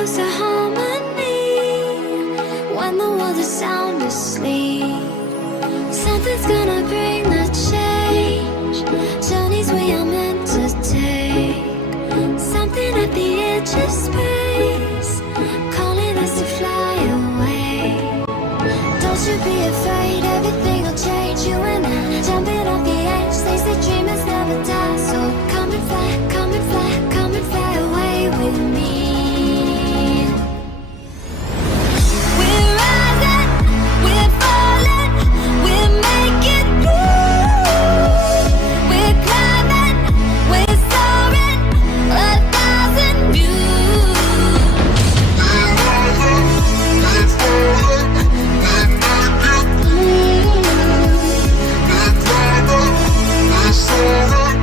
close to harmony when the world is sound asleep. Something's gonna bring the change, journeys we are meant to take. Something at the edge of space, calling us to fly away. Don't you be afraid, everything will change. You and I, jumping off the edge. They say dreamers never die, so come and fly, come and fly, come and fly away with me. We're rising, we're falling, we're making moves. We're climbing, we're soaring, 1,000 views. We're rising, we're falling, we're making moves. We're climbing, we're soaring,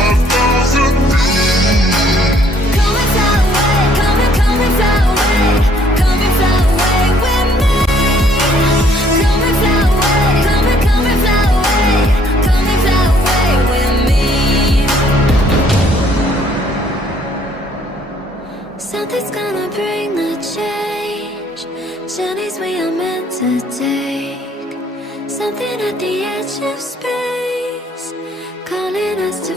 1,000 views. Come and fly away, come and fly away, come and fly away with me. Come and fly away, come and fly away, come and fly away with me. Something's gonna bring the change, journeys we are meant to take. Something at the edge of space, calling us to